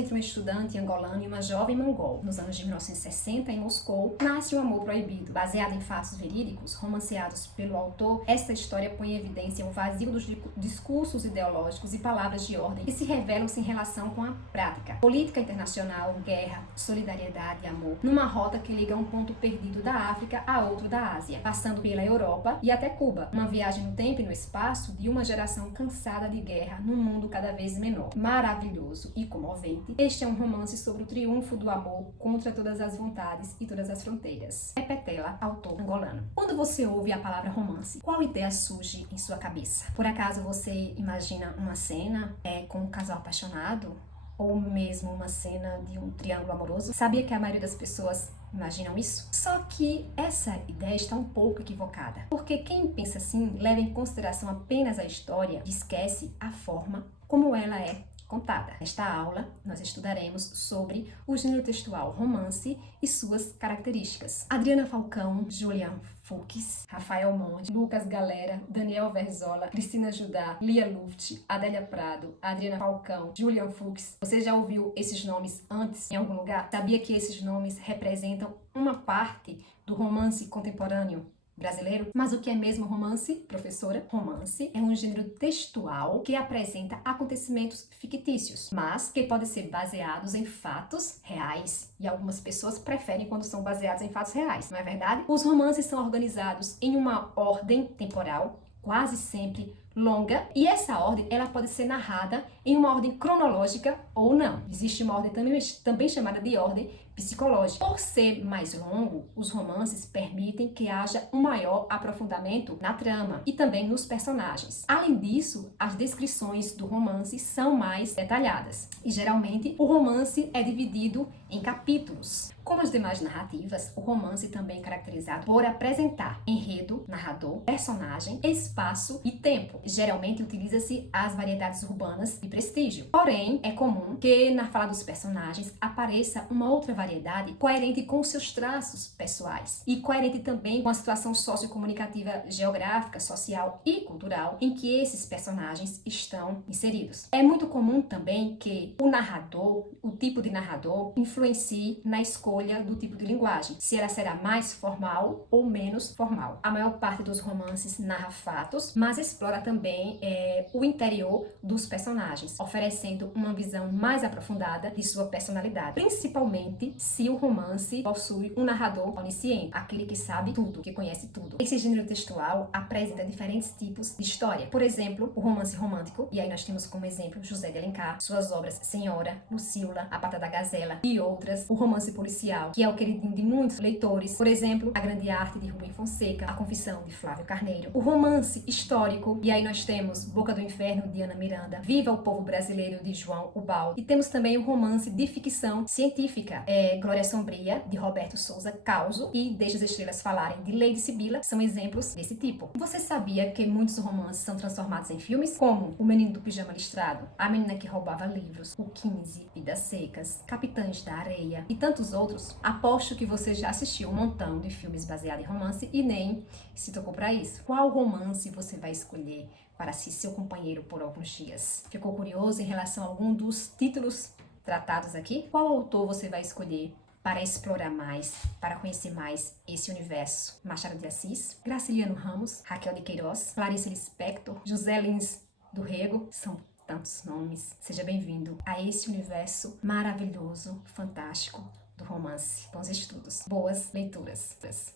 entre um estudante angolano e uma jovem mongol. Nos anos de 1960, em Moscou, nasce o Amor Proibido. Baseado em fatos verídicos, romanceados pelo autor, esta história põe em evidência o vazio dos discursos ideológicos e palavras de ordem que se revelam-se em relação com a prática. Política internacional, guerra, solidariedade e amor, numa rota que liga um ponto perdido da África a outro da Ásia, passando pela Europa e até Cuba. Uma viagem no tempo e no espaço de uma geração cansada de guerra num mundo cada vez menor. Maravilhoso e comovente, este é um romance sobre o triunfo do amor contra todas as vontades e todas as fronteiras. É Petela, autor angolano. Quando você ouve a palavra romance, qual ideia surge em sua cabeça? Por acaso você imagina uma cena com um casal apaixonado? Ou mesmo uma cena de um triângulo amoroso? Sabia que a maioria das pessoas imaginam isso? Só que essa ideia está um pouco equivocada, porque quem pensa assim leva em consideração apenas a história e esquece a forma como ela é contada. Nesta aula, nós estudaremos sobre o gênero textual romance e suas características. Adriana Falcão, Julian Fuchs, Rafael Monte, Lucas Galera, Daniel Verzola, Cristina Judá, Lia Luft, Adélia Prado, Adriana Falcão, Julian Fuchs. Você já ouviu esses nomes antes em algum lugar? Sabia que esses nomes representam uma parte do romance contemporâneo brasileiro? Mas o que é mesmo romance, professora? Romance é um gênero textual que apresenta acontecimentos fictícios, mas que podem ser baseados em fatos reais. E algumas pessoas preferem quando são baseados em fatos reais, não é verdade? Os romances são organizados em uma ordem temporal, quase sempre longa, e essa ordem ela pode ser narrada em uma ordem cronológica ou não. Existe uma ordem também chamada de ordem psicológica. Por ser mais longo, os romances permitem que haja um maior aprofundamento na trama e também nos personagens. Além disso, as descrições do romance são mais detalhadas e geralmente o romance é dividido em capítulos. Como as demais narrativas, o romance também é caracterizado por apresentar enredo, narrador, personagem, espaço e tempo. Geralmente utiliza-se as variedades urbanas de prestígio. Porém, é comum que na fala dos personagens apareça uma outra variedade coerente com seus traços pessoais e coerente também com a situação sociocomunicativa, geográfica, social e cultural em que esses personagens estão inseridos. É muito comum também que o narrador, o tipo de narrador, influencie na escolha do tipo de linguagem, se ela será mais formal ou menos formal. A maior parte dos romances narra fatos, mas explora também o interior dos personagens, oferecendo uma visão mais aprofundada de sua personalidade, principalmente se o romance possui um narrador onisciente, aquele que sabe tudo, que conhece tudo. Esse gênero textual apresenta diferentes tipos de história. Por exemplo, o romance romântico, e aí nós temos como exemplo José de Alencar, suas obras Senhora, Lucília, A Pata da Gazela e outras. O romance policial, que é o queridinho de muitos leitores, por exemplo, A Grande Arte de Rubem Fonseca, A Confissão de Flávio Carneiro. O romance histórico, e aí nós temos Boca do Inferno de Ana Miranda, Viva o Povo Brasileiro de João Ubaldi, e temos também o romance de ficção científica, Glória Sombria de Roberto Souza, Causo e Deixa as Estrelas Falarem de Lady Sibila, são exemplos desse tipo. Você sabia que muitos romances são transformados em filmes, como O Menino do Pijama Listrado, A Menina que Roubava Livros, O 15, Vidas Secas, Capitães da Areia e tantos outros? Aposto que você já assistiu um montão de filmes baseados em romance e nem se tocou para isso. Qual romance você vai escolher para ser seu companheiro por alguns dias? Ficou curioso em relação a algum dos títulos tratados aqui? Qual autor você vai escolher para explorar mais, para conhecer mais esse universo? Machado de Assis, Graciliano Ramos, Raquel de Queiroz, Clarice Lispector, José Lins do Rego, são tantos nomes. Seja bem-vindo a esse universo maravilhoso, fantástico do romance. Bons estudos, boas leituras.